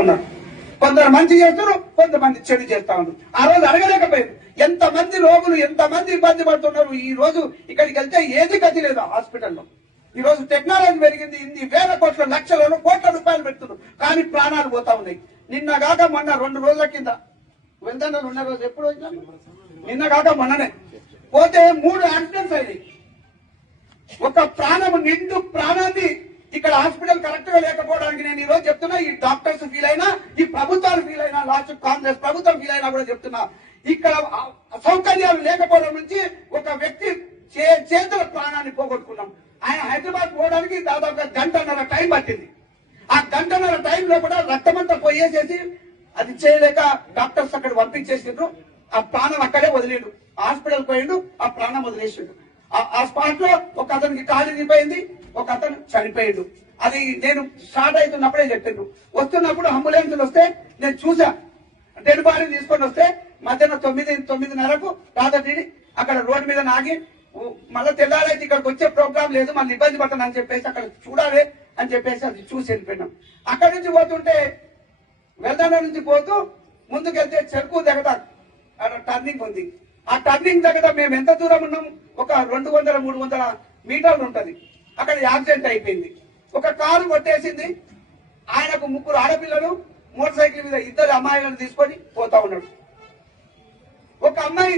ఉన్నారు. కొందరు మంచి చేస్తారు కొంతమంది చెడు చేస్తా ఉన్నారు. ఆ రోజు అడగలేకపోయారు. ఎంత మంది రోగులు ఎంత మంది ఇబ్బంది పడుతున్నారు? ఈ రోజు ఇక్కడికి వెళ్తే ఏది గతి లేదు హాస్పిటల్లో. ఈ రోజు టెక్నాలజీ పెరిగింది ఇన్ని వేల కోట్ల లక్షలను కోట్ల రూపాయలు పెడుతున్నారు. కానీ ప్రాణాలు పోతా ఉన్నాయి. నిన్న కాక మొన్న రెండు రోజుల కింద. వెళ్తాను ఉన్న రోజు ఎప్పుడు నిన్న కాక మొన్ననే. పోతే మూడు యాక్సిడెంట్స్ అయినాయి. ఒక ప్రాణం నిండు ప్రాణాన్ని ఇక్కడ హాస్పిటల్ కరెక్ట్గా లేకపోవడానికి నేను ఈ రోజు చెప్తున్నా ఈ డాక్టర్స్ ఫీల్ అయినా ఈ ప్రభుత్వాలు ఫీల్ అయినా లాస్ట్ కాంగ్రెస్ ప్రభుత్వం ఫీల్ అయినా కూడా చెప్తున్నా. ఇక్కడ సౌకర్యాలు లేకపోవడం నుంచి ఒక వ్యక్తి చే- చేతుల ప్రాణాన్ని పోగొట్టుకున్నాం. ఆయన హైదరాబాద్ పోవడానికి దాదాపు గంటన్నర టైం పట్టింది. ఆ గంటన్నర టైంలో కూడా రక్తమంతా పోయేసేసి అది చేయలేక డాక్టర్స్ అక్కడ పంపించేసిండ్రు. ఆ ప్రాణం అక్కడే వదిలేడు హాస్పిటల్ పోయిండు ఆ ప్రాణం వదిలేసిండు. ఆ- ఆ స్పాట్లో ఒక అతనికి కాలు ఇరిగిపోయింది ఒక అతను చనిపోయాడు. అది నేను స్టార్ట్ అవుతున్నప్పుడే చెప్పిండ్రు వస్తున్నప్పుడు అంబులెన్స్లు వస్తే నేను చూసా డెడ్ బాడీ తీసుకొని వస్తే మధ్యాహ్నం తొమ్మిది తొమ్మిదిన్నరకు రాత్రి అక్కడ రోడ్డు మీద నాగి మళ్ళీ మళ్ళా తెల్లారైతే ఇక్కడికి వచ్చే ప్రోగ్రామ్ లేదు మళ్ళీ ఇబ్బంది పడతాను అని చెప్పేసి అక్కడ చూడాలి అని చెప్పేసి అది చూసి వెళ్ళిపోయినాం. అక్కడి నుంచి పోతుంటే వెల్దాన నుంచి పోతూ ముందుకెళ్తే చెరుకు దగ్గర అక్కడ టర్నింగ్ ఉంది. ఆ టర్నింగ్ దగ్గర మేము ఎంత దూరం ఉన్నాం? ఒక రెండు వందల మూడు వందల మీటర్లు ఉంటుంది. అక్కడ యాక్సిడెంట్ అయిపోయింది. ఒక కారు కొట్టేసింది. ఆయనకు ముగ్గురు ఆడపిల్లలు మోటార్ సైకిల్ మీద ఇద్దరు అమ్మాయిలను తీసుకొని పోతా ఉన్నాడు ఒక అమ్మాయి